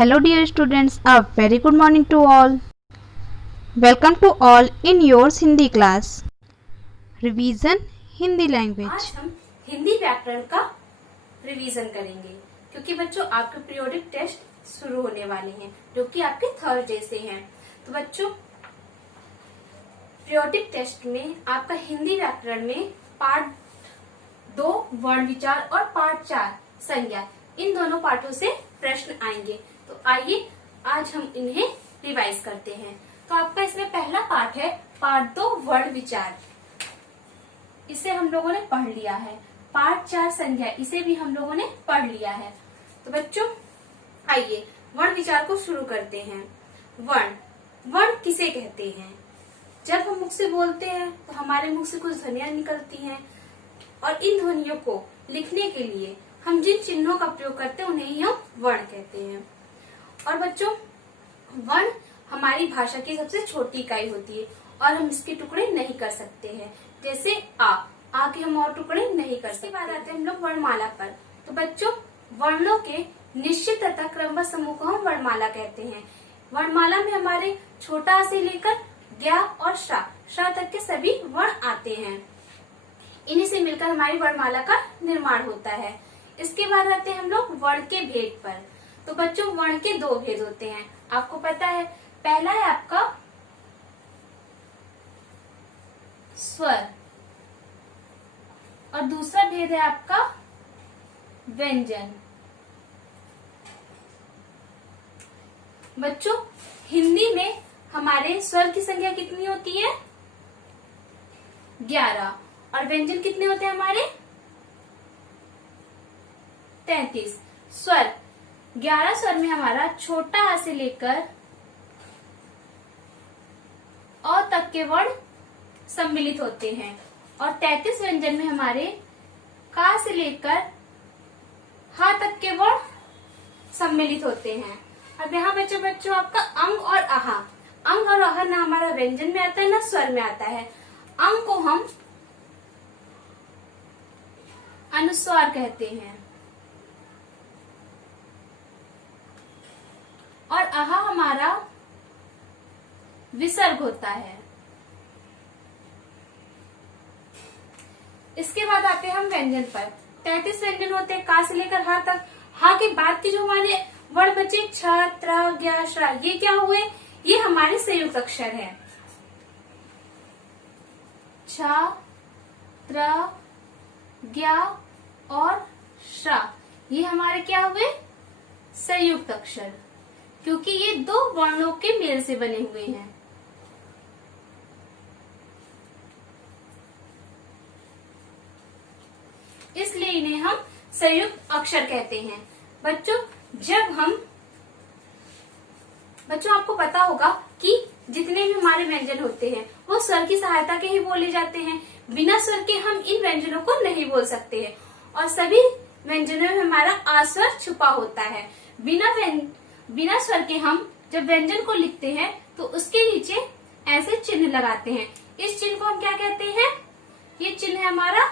Hello dear students, a very good morning to all. Welcome to all in yours Hindi class. Revision Hindi language. आज हम हिंदी व्याकरण का revision करेंगे क्योंकि बच्चों आपके पीरियोडिक टेस्ट शुरू होने वाले हैं जो कि आपके थर्सडे से हैं। तो बच्चों पीरियोडिक टेस्ट में आपका हिंदी व्याकरण में पार्ट 2 वर्ण विचार और पार्ट 4 संज्ञा, इन दोनों पाठों से प्रश्न आएंगे। तो आइए आज हम इन्हें रिवाइज करते हैं। तो आपका इसमें पहला पार्ट है पार्ट 2 वर्ण विचार, इसे हम लोगों ने पढ़ लिया है। पार्ट 4 संज्ञा, इसे भी हम लोगों ने पढ़ लिया है। तो बच्चों आइए वर्ण विचार को शुरू करते हैं। वर्ण किसे कहते हैं? जब हम मुख से बोलते हैं तो हमारे मुख से कुछ ध्वनियां निकलती हैं और इन ध्वनियों को लिखने के लिए हम जिन चिन्हों का प्रयोग करते हैं उन्हें ही हम वर्ण कहते हैं। और बच्चों वर्ण हमारी भाषा की सबसे छोटी इकाई होती है और हम इसके टुकड़े नहीं कर सकते हैं। जैसे आ के हम और टुकड़े नहीं कर सकते। इसके बाद आते हैं हम लोग वर्णमाला पर। तो बच्चों वर्णों के निश्चित तथा क्रमबद्ध समूह को हम वर्णमाला कहते हैं। वर्णमाला में हमारे छोटा आ से लेकर ज्ञा और श्रा तक के सभी वर्ण आते हैं। इन्हीं से मिलकर हमारी वर्णमाला का निर्माण होता है। इसके बाद आते हैं हम लोग वर्ण के भेद पर। तो बच्चों वर्ण के 2 भेद होते हैं, आपको पता है। पहला है आपका स्वर और दूसरा भेद है आपका व्यंजन। बच्चों हिंदी में हमारे स्वर की संख्या कितनी होती है? 11। और व्यंजन कितने होते हैं हमारे? 33। स्वर 11 स्वर में हमारा छोटा आ से लेकर अ तक के वर्ण सम्मिलित होते हैं और 33 व्यंजन में हमारे का से लेकर हा तक के वर्ण सम्मिलित होते हैं। अब यहाँ बच्चों आपका अंग और आहा ना हमारा व्यंजन में आता है ना स्वर में आता है। अंग को हम अनुस्वार कहते हैं और आहा हमारा विसर्ग होता है। इसके बाद आते हैं हम व्यंजन पर। 33 व्यंजन होते हैं का से लेकर हा तक। हा के बाद के जो हमारे वर्ण बचे छ, त्र, ज्ञ, श्रा, ये क्या हुए? ये हमारे संयुक्त अक्षर हैं। छ, त्र, ज्ञ और श्रा, ये हमारे क्या हुए? संयुक्त अक्षर, क्योंकि ये 2 वर्णों के मेल से बने हुए हैं। इसलिए इन्हें हम संयुक्त अक्षर कहते हैं। बच्चों आपको पता होगा कि जितने भी हमारे व्यंजन होते हैं वो स्वर की सहायता के ही बोले जाते हैं। बिना स्वर के हम इन व्यंजनों को नहीं बोल सकते हैं और सभी व्यंजनों में हमारा आ स्वर छुपा होता है। बिना स्वर के हम जब व्यंजन को लिखते हैं तो उसके नीचे ऐसे चिन्ह लगाते हैं। इस चिन्ह को हम क्या कहते हैं? ये चिन्ह है हमारा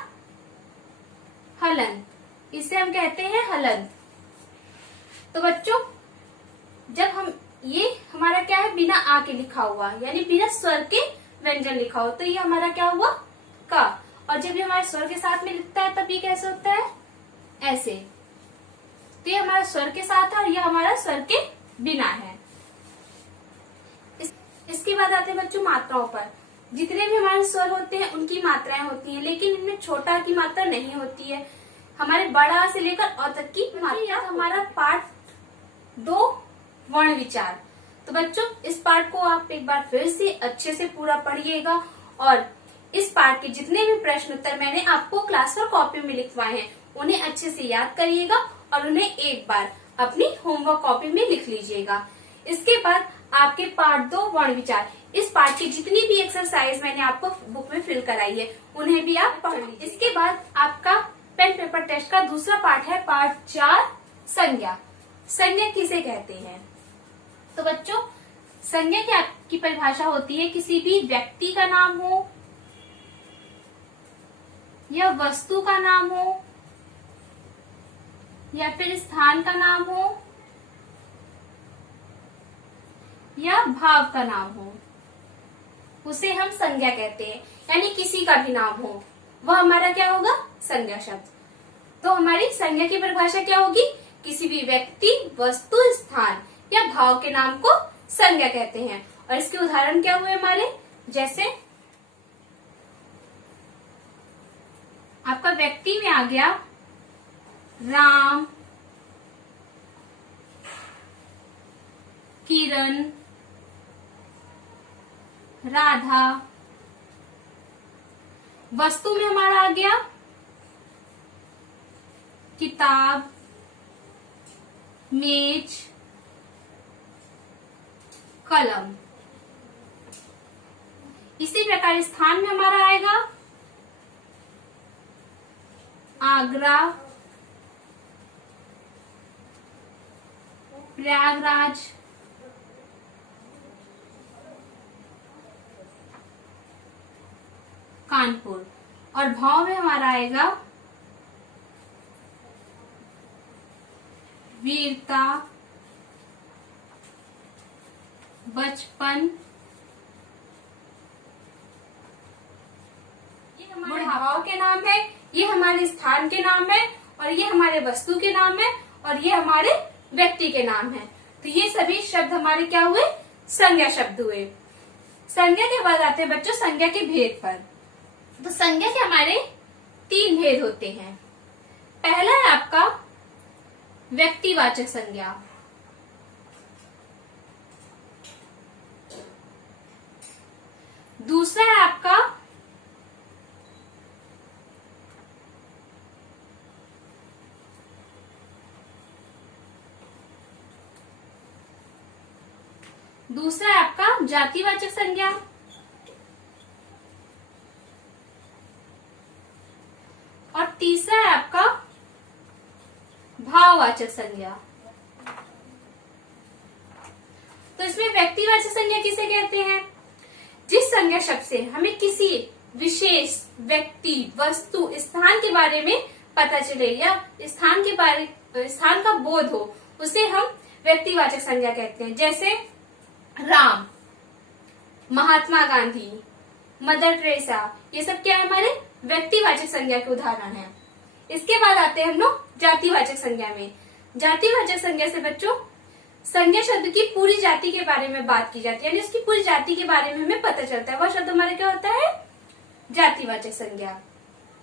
हलन, इसे हम कहते हैं हलन। तो बच्चों जब हम ये हमारा क्या है? बिना आ के लिखा हुआ, यानी बिना स्वर के व्यंजन लिखा हो, तो ये हमारा क्या हुआ? का। और जब ये हमारे स्वर के साथ में लिखता है तब ये कैसे होता है? ऐसे। तो ये हमारा स्वर के साथ है और ये हमारा स्वर के बिना है। इसके बाद आते हैं बच्चों मात्राओं पर। जितने भी हमारे स्वर होते हैं उनकी मात्राएं होती हैं, लेकिन इनमें छोटा की मात्रा नहीं होती है। हमारे बड़ा से लेकर अ तक की मात्रा। हमारा पार्ट 2 वर्ण विचार। तो बच्चों इस पार्ट को आप एक बार फिर से अच्छे से पूरा पढ़िएगा और इस पार्ट के जितने भी प्रश्न उत्तर मैंने आपको क्लास पर कॉपी में लिखवाए हैं उन्हें अच्छे से याद करिएगा और उन्हें एक बार अपनी होमवर्क कॉपी में लिख लीजिएगा। इसके बाद आपके पार्ट 2 वर्ण विचार, इस पार्ट की जितनी भी एक्सरसाइज मैंने आपको बुक में फिल कराई है उन्हें भी आप पढ़ लीजिए। इसके बाद आपका पेन पेपर टेस्ट का दूसरा पार्ट है पार्ट 4 संज्ञा। संज्ञा किसे कहते हैं? तो बच्चों संज्ञा की परिभाषा होती है किसी भी व्यक्ति का नाम हो या वस्तु का नाम हो या फिर स्थान का नाम हो या भाव का नाम हो उसे हम संज्ञा कहते हैं। यानी किसी का भी नाम हो वह हमारा क्या होगा? संज्ञा शब्द। तो हमारी संज्ञा की परिभाषा क्या होगी? किसी भी व्यक्ति, वस्तु, स्थान या भाव के नाम को संज्ञा कहते हैं। और इसके उदाहरण क्या हुए हमारे? जैसे आपका व्यक्ति में आ गया राम, किरण, राधा। वस्तु में हमारा आ गया किताब, मेज, कलम। इसी प्रकार स्थान में हमारा आएगा आगरा, प्रयागराज, कानपुर। और भाव में हमारा आएगा वीरता, बचपन। ये हमारे भाव के नाम है, ये हमारे स्थान के नाम है, और ये हमारे वस्तु के नाम है, और ये हमारे व्यक्ति के नाम है। तो ये सभी शब्द हमारे क्या हुए? संज्ञा शब्द हुए। संज्ञा के बाद आते हैं बच्चों संज्ञा के भेद पर। तो संज्ञा के हमारे 3 भेद होते हैं। पहला है आपका व्यक्तिवाचक संज्ञा। दूसरा है आपका जातिवाचक संज्ञा। और तीसरा है आपका भाववाचक संज्ञा। तो इसमें व्यक्तिवाचक संज्ञा किसे कहते हैं? जिस संज्ञा शब्द से हमें किसी विशेष व्यक्ति, वस्तु, स्थान के बारे में पता चले या स्थान का बोध हो, उसे हम व्यक्तिवाचक संज्ञा कहते हैं। जैसे राम, महात्मा गांधी, मदर टेरेसा, ये सब क्या है? हमारे व्यक्तिवाचक संज्ञा के उदाहरण हैं। इसके बाद आते हैं हम लोग जातिवाचक संज्ञा में। जातिवाचक संज्ञा से बच्चों संज्ञा शब्द की पूरी जाति के बारे में बात की जाती है, यानी उसकी पूरी जाति के बारे में हमें पता चलता है। वह शब्द हमारा क्या होता है? जातिवाचक संज्ञा।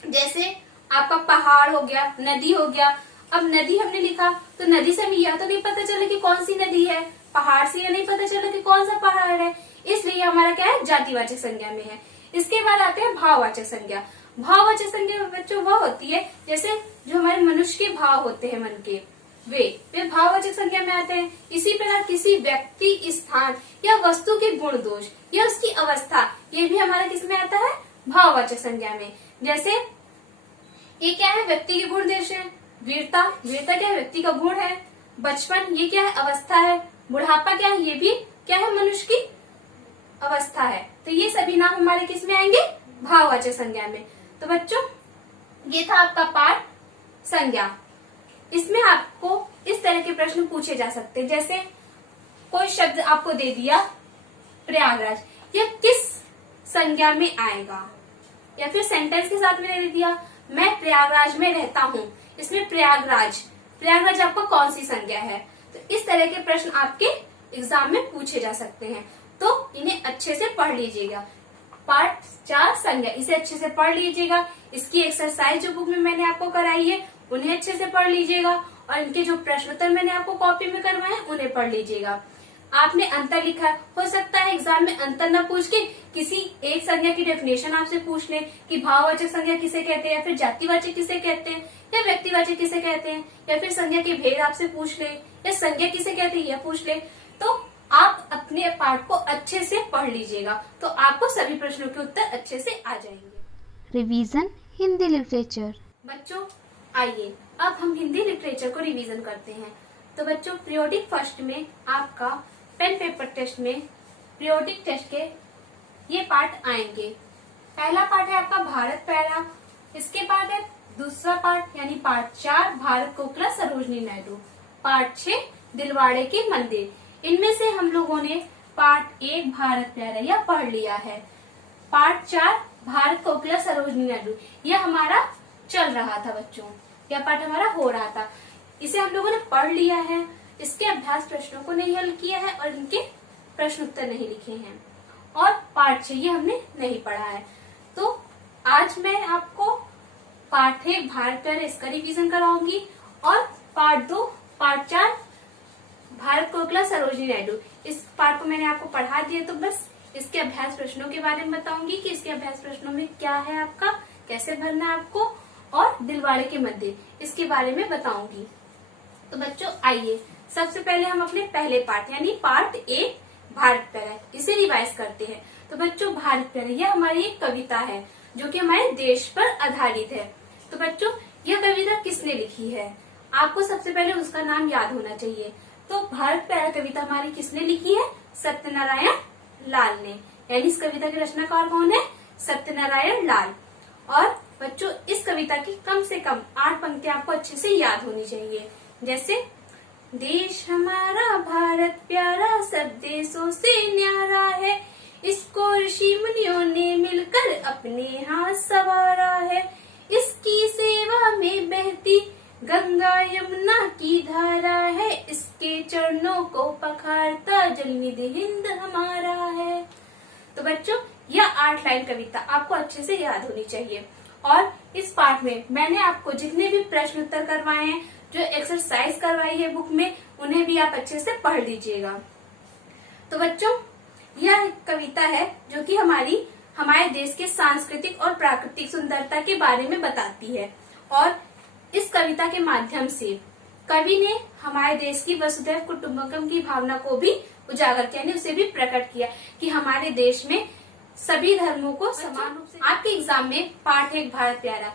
जैसे आपका पहाड़ हो गया, नदी हो गया। अब नदी हमने लिखा तो नदी से हमें यह तो नहीं पता चला कि कौन सी नदी है, पहाड़ से यह नहीं पता चला कि कौन सा पहाड़ है, इसलिए हमारा क्या है? जातिवाचक संज्ञा में है। इसके बाद आते हैं भाववाचक संज्ञा। भाववाचक संज्ञा बच्चों वह होती है जैसे जो हमारे मनुष्य के भाव होते हैं मन के, वे भाववाचक संज्ञा में आते हैं। इसी प्रकार किसी व्यक्ति, स्थान या वस्तु के गुण दोष या उसकी अवस्था, ये भी हमारा किस में आता है? भाववाचक संज्ञा में। जैसे ये क्या है? व्यक्ति के गुण दोष है। वीरता, वीरता क्या है? व्यक्ति का गुण है। बचपन, ये क्या है? अवस्था है। बुढ़ापा क्या है? ये भी क्या है? मनुष्य की अवस्था है। तो ये सभी नाम हमारे किस में आएंगे? भाववाचक संज्ञा में। तो बच्चों ये था आपका पाठ संज्ञा। इसमें आपको इस तरह के प्रश्न पूछे जा सकते हैं। जैसे कोई शब्द आपको दे दिया प्रयागराज, यह किस संज्ञा में आएगा? या फिर सेंटेंस के साथ में दे दिया मैं प्रयागराज में रहता हूँ, इसमें प्रयागराज आपका कौन सी संज्ञा है? तो इस तरह के प्रश्न आपके एग्जाम में पूछे जा सकते हैं। तो इन्हें अच्छे से पढ़ लीजिएगा। पार्ट 4 संज्ञा, इसे अच्छे से पढ़ लीजिएगा। इसकी एक्सरसाइज जो बुक में मैंने आपको कराई है उन्हें अच्छे से पढ़ लीजिएगा, और इनके जो प्रश्न उत्तर मैंने आपको कॉपी में करवाए हैं उन्हें पढ़ लीजिएगा। आपने अंतर लिखा, हो सकता है एग्जाम में अंतर न पूछ के किसी एक संज्ञा की डेफिनेशन आपसे पूछ ले कि भाववाचक संज्ञा किसे कहते हैं, या फिर जातिवाचक किसे कहते हैं, या व्यक्तिवाचक किसे कहते हैं, या फिर संज्ञा के भेद आपसे पूछ ले, या संज्ञा किसे कहते हैं यह पूछ ले। तो आप अपने पाठ को अच्छे से पढ़ लीजिएगा, तो आपको सभी प्रश्नों के उत्तर अच्छे से आ जाएंगे। Revision Hindi literature. बच्चों आइए अब हम हिंदी लिटरेचर को रिवीजन करते हैं। तो बच्चों पीरियोडिक फर्स्ट में आपका पेन पेपर टेस्ट में पीरियोडिक टेस्ट के ये पार्ट आएंगे। पहला पार्ट है आपका भारत पहला, इसके बाद है दूसरा पार्ट यानी पार्ट 4 भारत कोकिला सरोजनी नायडू, पार्ट 6 दिलवाड़े के मंदिर। इनमें से हम लोगों ने पार्ट 1 भारत प्यारा यह पढ़ लिया है। पार्ट 4 भारत कोकिला सरोजिनी नायडू यह हमारा चल रहा था बच्चों, यह पार्ट हमारा हो रहा था। इसे हम लोगों ने पढ़ लिया है, इसके अभ्यास प्रश्नों को नहीं हल किया है और इनके प्रश्न उत्तर नहीं लिखे हैं। और पार्ट 6 ये हमने नहीं पढ़ा है। तो आज मैं आपको पार्ट 1 भारत प्यारा इसका रिवीजन कराऊंगी और पार्ट 2 पार्ट 4 भारत कोकिला सरोजिनी नायडू इस पार्ट को मैंने आपको पढ़ा दिया। तो बस इसके अभ्यास प्रश्नों के बारे में बताऊंगी कि इसके अभ्यास प्रश्नों में क्या है आपका, कैसे भरना है आपको, और दिलवाड़े के मध्य इसके बारे में बताऊंगी। तो बच्चों आइए सबसे पहले हम अपने पहले पार्ट यानी पार्ट 1 भारत प्यारा इसे रिवाइज करते हैं। तो बच्चों भारत प्यारा यह हमारी एक कविता है जो कि हमारे देश पर आधारित है। तो बच्चों यह कविता किसने लिखी है, आपको सबसे पहले उसका नाम याद होना चाहिए। तो भारत प्यारा कविता हमारी किसने लिखी है, सत्यनारायण लाल ने, यानी इस कविता के रचनाकार कौन है, सत्यनारायण लाल। और बच्चों इस कविता की कम से कम 8 पंक्तियां आपको अच्छे से याद होनी चाहिए, जैसे देश हमारा भारत प्यारा सब देशों से न्यारा है, इसको ऋषि मुनियों ने मिलकर अपने हाथ संवारा है, इसकी सेवा में बहती गंगा यमुना की धारा है, इसके चरणों को पखारता जलनिधि हिंद हमारा है। तो बच्चों यह 8 लाइन कविता आपको अच्छे से याद होनी चाहिए। और इस पाठ में मैंने आपको जितने भी प्रश्न उत्तर करवाए हैं, जो एक्सरसाइज करवाई है बुक में, उन्हें भी आप अच्छे से पढ़ लीजिएगा। तो बच्चों यह कविता है जो कि हमारे देश के सांस्कृतिक और प्राकृतिक सुंदरता के बारे में बताती है। और इस कविता के माध्यम से कवि ने हमारे देश की वसुधैव कुटुंबकम की भावना को भी उजागर किया, यानी उसे भी प्रकट किया कि हमारे देश में सभी धर्मों को समान रूप से। आपके एग्जाम में पार्ट 1 भारत प्यारा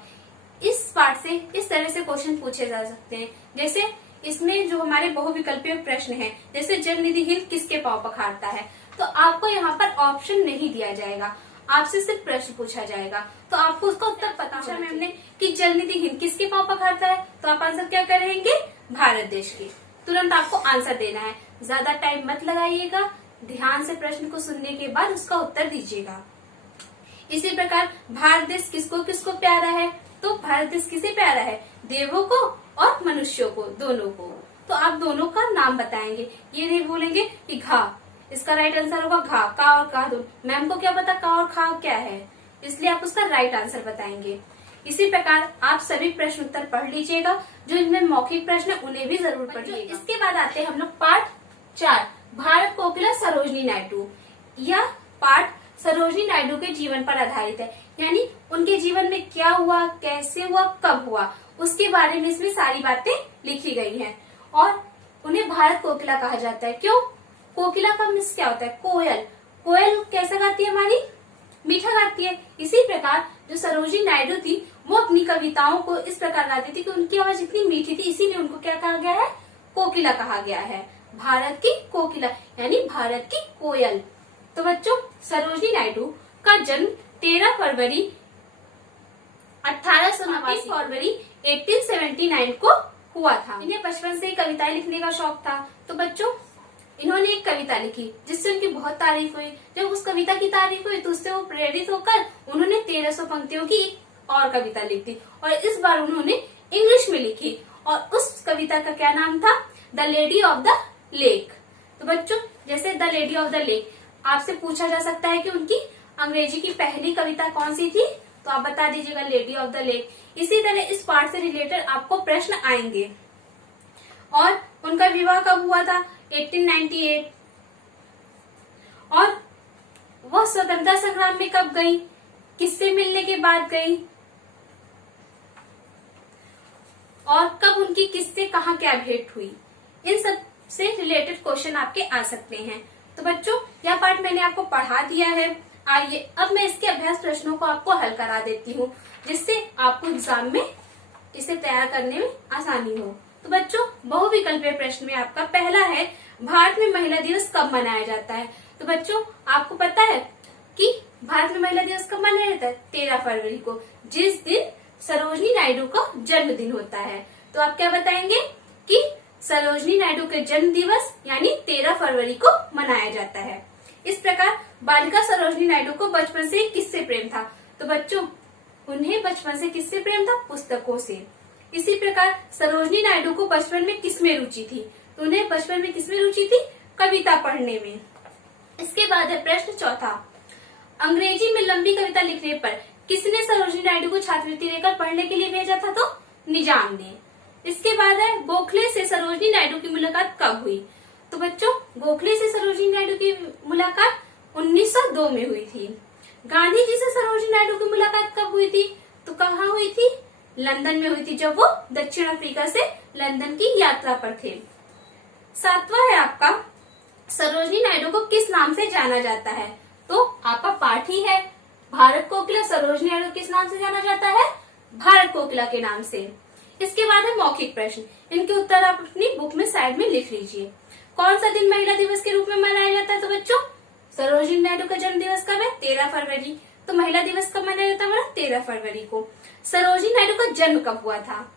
इस पार्ट से इस तरह से क्वेश्चन पूछे जा सकते हैं, जैसे इसमें जो हमारे बहुविकल्पीय प्रश्न है, जैसे जलनिधि हिंद किसके पांव पखारता है, तो आपको यहाँ पर ऑप्शन नहीं दिया जाएगा, आपसे सिर्फ प्रश्न पूछा जाएगा। तो आपको उसका उत्तर पता होना चाहिए। हमने कि जलनिधि हिंद किसके पांव पखारता है, तो आप आंसर क्या करेंगे, भारत देश के। तुरंत आपको आंसर देना है, ज्यादा टाइम मत लगाइएगा, ध्यान से प्रश्न को सुनने के बाद उसका उत्तर दीजिएगा। इसी प्रकार भारत देश किसको किसको प्यारा है, तो भारत देश किसे प्यारा है, देवों को और मनुष्यों को, दोनों को। तो आप दोनों का नाम बताएंगे, ये नहीं बोलेंगे कि घा, इसका राइट आंसर होगा घा, का और का दो। मैम को क्या पता का और खा क्या है, इसलिए आप उसका राइट आंसर बताएंगे। इसी प्रकार आप सभी प्रश्न उत्तर पढ़ लीजिएगा, जो इनमें मौखिक प्रश्न उन्हें भी जरूर पढ़िएगा। इसके बाद आते हैं हम लोग पार्ट 4 भारत कोकिला सरोजिनी नायडू। यह पार्ट सरोजिनी नायडू के जीवन पर आधारित है, यानी उनके जीवन में क्या हुआ, कैसे हुआ, कब हुआ, उसके बारे में इसमें सारी बातें लिखी गई हैं। और उन्हें भारत कोकिला कहा जाता है, क्यों, कोकिला का मीन्स क्या होता है, कोयल। कोयल कैसा गाती है, हमारी मीठा गाती है। इसी प्रकार जो सरोजिनी नायडू थी वो अपनी कविताओं को इस प्रकार गाती थी कि उनकी आवाज इतनी मीठी थी, इसीलिए उनको क्या कहा गया है, कोकिला कहा गया है, भारत की कोकिला यानी भारत की कोयल। तो बच्चों सरोजिनी नायडू का जन्म 13 फरवरी 1879 को हुआ था। इन्हें बचपन से ही कविताएं लिखने का शौक था। तो बच्चों इन्होंने एक कविता लिखी जिससे उनकी बहुत तारीफ हुई। जब उस कविता की तारीफ हुई तो उससे वो प्रेरित होकर उन्होंने 1300 पंक्तियों की एक और कविता लिख दी, और इस बार उन्होंने इंग्लिश में लिखी। और उस कविता का क्या नाम था, the lady of the lake. तो बच्चों जैसे the lady of the lake आपसे पूछा जा सकता है कि उनकी अंग्रेजी की पहली कविता कौन सी थी, तो आप बता दीजिएगा लेडी ऑफ द लेक। इसी तरह इस पार्ट से रिलेटेड आपको प्रश्न आएंगे। और उनका विवाह कब हुआ था, 1898। और वह स्वतंत्रता संग्राम में कब गई, किससे मिलने के बाद गई, और कब उनकी किससे कहाँ क्या भेंट हुई, इन सब से रिलेटेड क्वेश्चन आपके आ सकते हैं। तो बच्चों यह पार्ट मैंने आपको पढ़ा दिया है। आइए अब मैं इसके अभ्यास प्रश्नों को आपको हल करा देती हूँ, जिससे आपको एग्जाम में इसे तैयार करने में आसानी हो। तो बच्चों बहुविकल्पीय प्रश्न में आपका पहला है, भारत में महिला दिवस कब मनाया जाता है। तो बच्चों आपको पता है कि भारत में महिला दिवस कब मनाया जाता है, 13 फरवरी को, जिस दिन सरोजिनी नायडू का जन्मदिन होता है। तो आप क्या बताएंगे कि सरोजिनी नायडू के जन्म दिवस यानी 13 फरवरी को मनाया जाता है। इस प्रकार बालिका सरोजिनी नायडू को बचपन से किससे प्रेम था? तो बच्चों, उन्हें बचपन से किससे प्रेम था? पुस्तकों से। इसी प्रकार सरोजिनी नायडू को बचपन में किसमें रुचि थी? तो उन्हें बचपन में किसमें रुचि थी? कविता पढ़ने में। इसके बाद है प्रश्न चौथा, अंग्रेजी में लंबी कविता लिखने पर किसने सरोजिनी नायडू को छात्रवृत्ति लेकर पढ़ने के लिए भेजा था? तो निजाम ने। इसके बाद है गोखले से सरोजिनी नायडू की मुलाकात कब हुई? तो बच्चों, गोखले से सरोजिनी नायडू की मुलाकात 1902 में हुई थी। गांधी जी से सरोजिनी नायडू की मुलाकात कब हुई थी? तो कहाँ हुई थी? लंदन में हुई थी, जब वो दक्षिण अफ्रीका से लंदन की यात्रा पर थे। सातवां है आपका, सरोजिनी नायडू को किस नाम से जाना जाता है? तो आपका पाठ ही है भारत कोकिला। सरोजिनी नायडू किस नाम से जाना जाता है? भारत कोकिला के नाम से। इसके बाद है मौखिक प्रश्न, इनके उत्तर आप अपनी बुक में साइड में लिख लीजिए। कौन सा दिन महिला दिवस के रूप में मनाया जाता है? तो बच्चों, सरोजिनी नायडू का जन्म दिवस कब है? 13 फरवरी। तो महिला दिवस कब मनाया जाता है? 13 फरवरी को। सरोजिनी नायडू का जन्म कब हुआ था?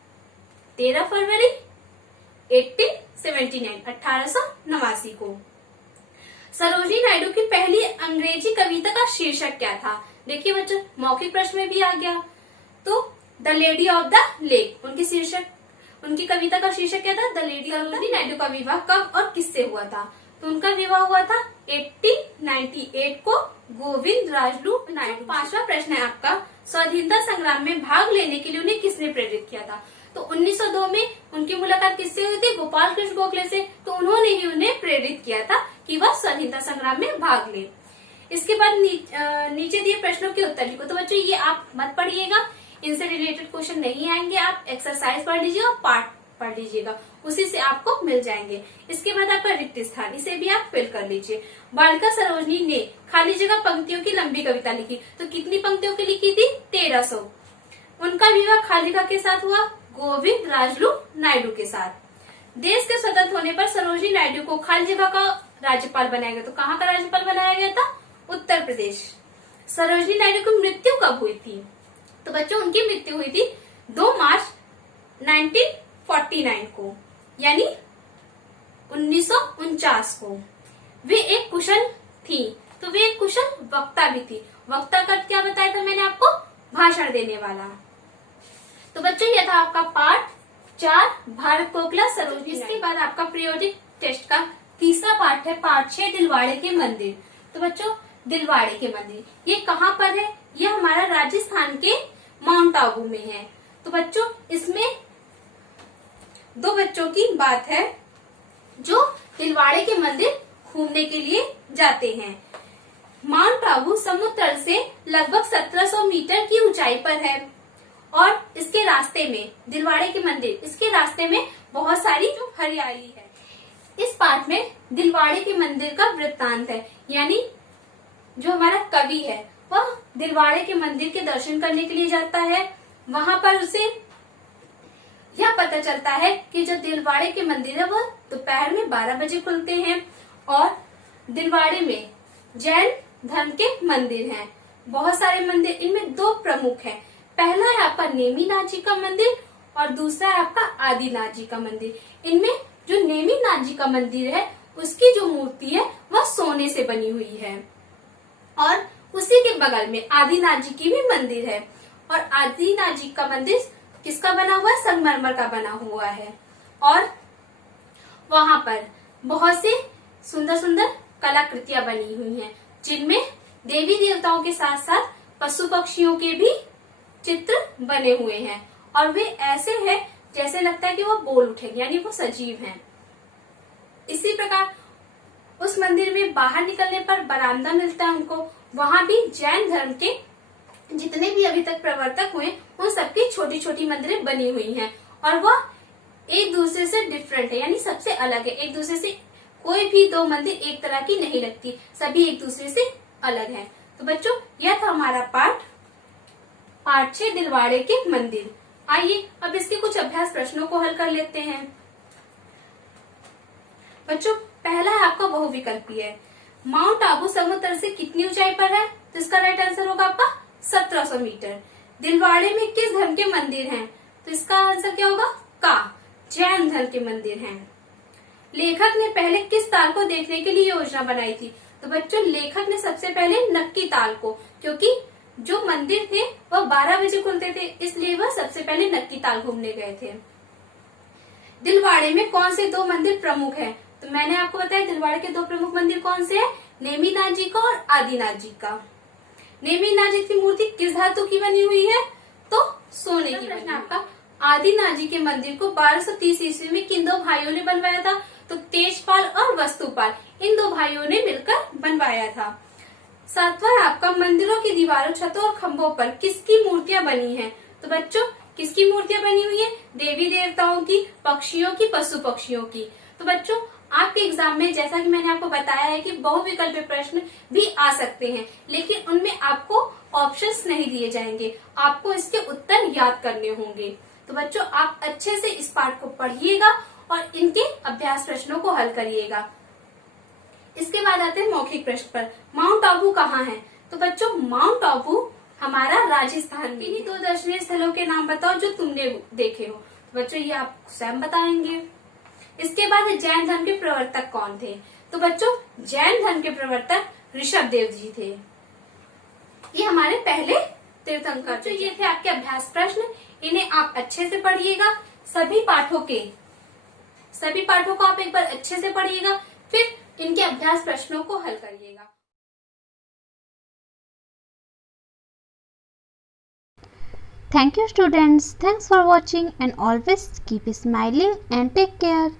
13 फरवरी 1889 को। सरोजिनी नायडू की पहली अंग्रेजी कविता का शीर्षक क्या था? देखिए बच्चों, मौखिक प्रश्न में भी आ गया। तो the lady of the lake, उनकी कविता का शीर्षक क्या था? The lady of the. Sarojini Naidu का विवाह कब और किससे हुआ था? तो उनका विवाह हुआ था 1898 को गोविंद राजलू नायडू। पांचवा प्रश्न है आपका, स्वाधीनता संग्राम में भाग लेने के लिए उन्हें किसने प्रेरित किया था? तो 1902 में उनकी मुलाकात किससे हुई थी? गोपाल कृष्ण गोखले से। तो उन्होंने ही उन्हें प्रेरित किया था कि वह स्वाधीनता संग्राम में भाग ले। इसके बाद नीचे दिए प्रश्नों के उत्तर लिखो। तो बच्चों, ये आप मत पढ़िएगा, इनसे रिलेटेड क्वेश्चन नहीं आएंगे। आप एक्सरसाइज पढ़ लीजिए और पार्ट पढ़ लीजिएगा, उसी से आपको मिल जाएंगे। इसके बाद आपका रिक्त स्थान, इसे भी आप फिल कर लीजिए। बालिका सरोजिनी ने खाली जगह पंक्तियों की लंबी कविता लिखी। तो कितनी पंक्तियों की लिखी थी? 1300। उनका विवाह खाली जगह के साथ हुआ? गोविंद राजलू नायडू के साथ। देश के स्वतंत्र होने पर सरोजिनी नायडू को खाली जगह का राज्यपाल बनाया गया। तो कहाँ का राज्यपाल बनाया गया था? उत्तर प्रदेश। सरोजिनी नायडू की मृत्यु कब हुई थी? तो बच्चों, उनकी मृत्यु हुई थी 2 मार्च 1949 को, यानी 1949 को। वे एक कुशल थी। तो वे एक कुशल वक्ता भी थी। वक्ता का क्या बताया था मैंने आपको? भाषण देने वाला। तो बच्चों, यह था आपका पार्ट 4 भारत कोकिला सरोजिनी। इसके बाद आपका पीरियोडिक टेस्ट का तीसरा पार्ट है पार्ट 6 दिलवाड़े के मंदिर। तो बच्चों, दिलवाड़े के मंदिर ये कहाँ पर है? यह हमारा राजस्थान के माउंट आबू में है। तो बच्चों, इसमें 2 बच्चों की बात है जो दिलवाड़े के मंदिर घूमने के लिए जाते हैं। माउंट आबू समुद्र तल से लगभग 1700 मीटर की ऊंचाई पर है और इसके रास्ते में, दिलवाड़े के मंदिर, इसके रास्ते में बहुत सारी जो हरियाली है। इस पार्ट में दिलवाड़े के मंदिर का वृत्तांत है, यानी जो हमारा कवि है वह दिलवाड़े के मंदिर के दर्शन करने के लिए जाता है। वहां पर उसे यह पता चलता है कि जो दिलवाड़े के मंदिर है वह दोपहर में 12 बजे खुलते हैं और दिलवाड़े में जैन धर्म के मंदिर हैं। बहुत सारे मंदिर, इनमें 2 प्रमुख हैं। पहला है आपका नेमिनाथ जी का मंदिर और दूसरा है आपका आदिनाथ जी का मंदिर। इनमें जो नेमिनाथ जी का मंदिर है उसकी जो मूर्ति है वह सोने से बनी हुई है और उसी के बगल में आदिनाथ जी की भी मंदिर है। और आदिनाथ जी का मंदिर किसका बना हुआ है? संगमरमर का बना हुआ है। और वहां पर बहुत से सुंदर सुंदर कलाकृतियां बनी हुई हैं, जिनमें देवी देवताओं के साथ साथ पशु पक्षियों के भी चित्र बने हुए हैं और वे ऐसे हैं जैसे लगता है कि वो बोल उठेंगे, यानी वो सजीव हैं। इसी प्रकार उस मंदिर में बाहर निकलने पर बरामदा मिलता है उनको। वहां भी जैन धर्म के जितने भी अभी तक प्रवर्तक हुए उन सबकी छोटी छोटी मंदिरें बनी हुई हैं और वह एक दूसरे से डिफरेंट है, यानी सबसे अलग है। एक दूसरे से कोई भी 2 मंदिर एक तरह की नहीं लगती, सभी एक दूसरे से अलग है। तो बच्चों, यह था हमारा पार्ट 6 दिलवाड़े के मंदिर। आइए अब इसके कुछ अभ्यास प्रश्नों को हल कर लेते हैं। बच्चों, पहला है आपका बहुविकल्पीय है। माउंट आबू समुद्र तल से कितनी ऊंचाई पर है? तो इसका राइट आंसर होगा आपका 1700 मीटर। दिलवाड़े में किस धर्म के मंदिर हैं? तो इसका आंसर क्या होगा? का, जैन धर्म के मंदिर हैं। लेखक ने पहले किस ताल को देखने के लिए योजना बनाई थी? तो बच्चों लेखक ने सबसे पहले नक्की ताल को, क्योंकि जो मंदिर थे वह 12 बजे खुलते थे, इसलिए वह सबसे पहले नक्की ताल घूमने गए थे। दिलवाड़े में कौन से 2 मंदिर प्रमुख हैं? तो मैंने आपको बताया दिलवाड़े के 2 प्रमुख मंदिर कौन से हैं? नेमिनाथ जी का और आदिनाथ जी का। नेमिनाथ जी की मूर्ति किस धातु की बनी हुई है? तो सोने की बनी है। आपका आदिनाथ जी के मंदिर को 1230 ईस्वी में किन 2 भाइयों ने बनवाया था? तो तेजपाल और वस्तुपाल, इन 2 भाइयों ने मिलकर बनवाया था। 7वां आपका मंदिरों की दीवारों, छतों और खंभों पर किसकी मूर्तियां बनी हैं? तो बच्चों किसकी मूर्तियां बनी हुई है? देवी देवताओं की, पक्षियों की, पशु पक्षियों की। तो बच्चों आपके एग्जाम में जैसा कि मैंने आपको बताया है कि बहुविकल्पीय प्रश्न भी आ सकते हैं, लेकिन उनमें आपको ऑप्शंस नहीं दिए जाएंगे, आपको इसके उत्तर याद करने होंगे। तो बच्चों आप अच्छे से इस पाठ को पढ़िएगा और इनके अभ्यास प्रश्नों को हल करिएगा। इसके बाद आते हैं मौखिक प्रश्न पर। माउंट आबू कहाँ है? तो बच्चों माउंट आबू हमारा राजस्थान में। इन्हीं 2 दर्शनीय स्थलों के नाम बताओ जो तुमने देखे हो। तो बच्चों ये आप स्वयं बताएंगे। इसके बाद जैन धर्म के प्रवर्तक कौन थे? तो बच्चों जैन धर्म के प्रवर्तक ऋषभ देव जी थे। ये हमारे पहले तीर्थंकर। तो ये थे आपके अभ्यास प्रश्न, इन्हें आप अच्छे से पढ़िएगा। सभी पाठों को आप एक बार अच्छे से पढ़िएगा, फिर इनके अभ्यास प्रश्नों को हल करिएगा। Thank you students. Thanks for watching and always keep smiling and take care.